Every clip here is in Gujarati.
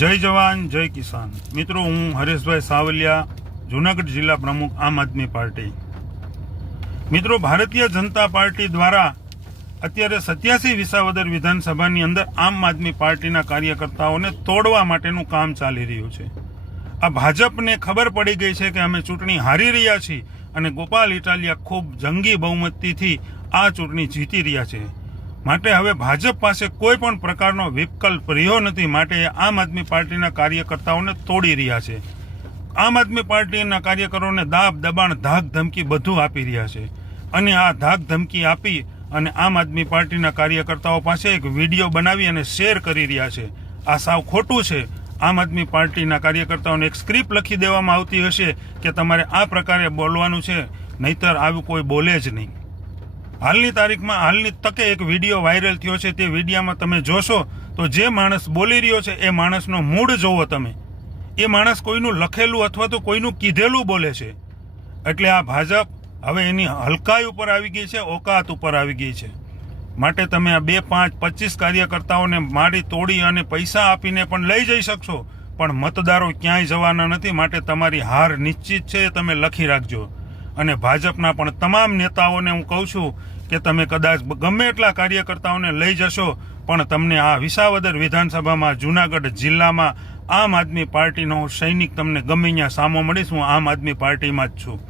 જય જવાન જય કિસાન। મિત્રો, હું હરેશભાઈ સાવલિયા, જૂનાગઢ જિલ્લા પ્રમુખ, આમ આદમી પાર્ટી। મિત્રો, ભારતીય જનતા પાર્ટી દ્વારા અત્યારે 87 વિસાવદર વિધાનસભાની અંદર આમ આદમી પાર્ટીના કાર્યકર્તાઓને તોડવા માટેનું કામ ચાલી રહ્યું છે। આ ભાજપને ખબર પડી ગઈ છે કે અમે ચૂંટણી હારી રહ્યા છીએ અને ગોપાલ ઇટાલિયા ખૂબ જંગી બહુમતીથી આ ચૂંટણી જીતી રહ્યા છે। માટે હવે ભાજપ પાસે કોઈ પણ પ્રકારનો વિકલ્પ રહ્યો નથી। માટે આમ આદમી પાર્ટીના કાર્યકર્તાઓને તોડી રહ્યા છે। આમ આદમી પાર્ટીના કાર્યકરોને દાબ દબાણ ધાક ધમકી બધું આપી રહ્યા છે અને આ ધાક ધમકી આપી અને આમ આદમી પાર્ટીના કાર્યકર્તાઓ પાસે એક વિડીયો બનાવી અને શેર કરી રહ્યા છે। આ સાવ ખોટું છે। આમ આદમી પાર્ટીના કાર્યકર્તાઓને એક સ્ક્રિપ્ટ લખી દેવામાં આવતી હશે કે તમારે આ પ્રકારે બોલવાનું છે, નહીતર આવું કોઈ બોલે જ નહીં। હાલની તારીખમાં હાલની તકે એક વિડીયો વાયરલ થયો છે। તે વિડીયોમાં તમે જોશો તો જે માણસ બોલી રહ્યો છે એ માણસનો મૂડ જોવો તમે। એ માણસ કોઈનું લખેલું અથવા તો કોઈનું કીધેલું બોલે છે। એટલે આ ભાજપ હવે એની હલકાઈ ઉપર આવી ગઈ છે, ઓકાત ઉપર આવી ગઈ છે। માટે તમે આ 2, 5, 25 કાર્યકર્તાઓને મારી તોડી અને પૈસા આપીને પણ લઈ જઈ શકશો, પણ મતદારો ક્યાંય જવાના નથી। માટે તમારી હાર નિશ્ચિત છે, એ તમે લખી રાખજો। અને ભાજપના પણ તમામ નેતાઓને હું કહું છું કે તમે કદાચ ગમે એટલા કાર્યકર્તાઓને લઈ જશો, પણ તમને આ વિસાવદર વિધાનસભામાં જૂનાગઢ જિલ્લામાં આમ આદમી પાર્ટીનો સૈનિક તમને ગમે ત્યાં સામો મળીશ। હું આમ આદમી પાર્ટીમાં જ છું।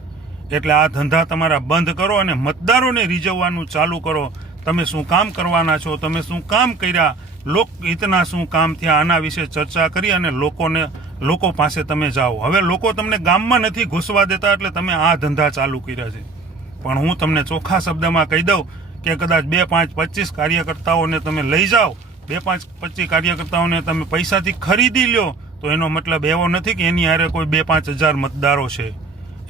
એટલે આ ધંધા તમારા બંધ કરો અને મતદારોને રીઝવવાનું ચાલુ કરો। તમે શું કામ કરવાના છો, તમે શું કામ કર્યા, લોકહિતના શું કામ થયા, આના વિશે ચર્ચા કરી અને લોકો પાસે તમે જાઓ। હવે લોકો તમને ગામમાં નથી ઘૂસવા દેતા, એટલે તમે આ ધંધા ચાલુ કર્યા છે। પણ હું તમને ચોખ્ખા શબ્દમાં કહી દઉં કે કદાચ 2, 5, 25 કાર્યકર્તાઓને તમે લઈ જાઓ, 2, 5, 25 કાર્યકર્તાઓને તમે પૈસાથી ખરીદી લ્યો, તો એનો મતલબ એવો નથી કે એની હારે કોઈ 2, 5 હજાર મતદારો છે।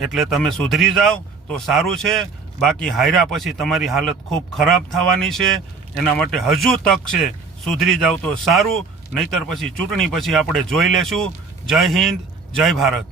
એટલે તમે સુધરી જાઓ તો સારું છે। બાકી હાર્યા પછી તમારી હાલત ખૂબ ખરાબ થવાની છે। એના માટે હજુ તક છે, સુધરી જાવ તો સારું, નહીતર પછી ચૂંટણી પછી આપણે જોઈ લેશું। જય હિન્દ, જય ભારત।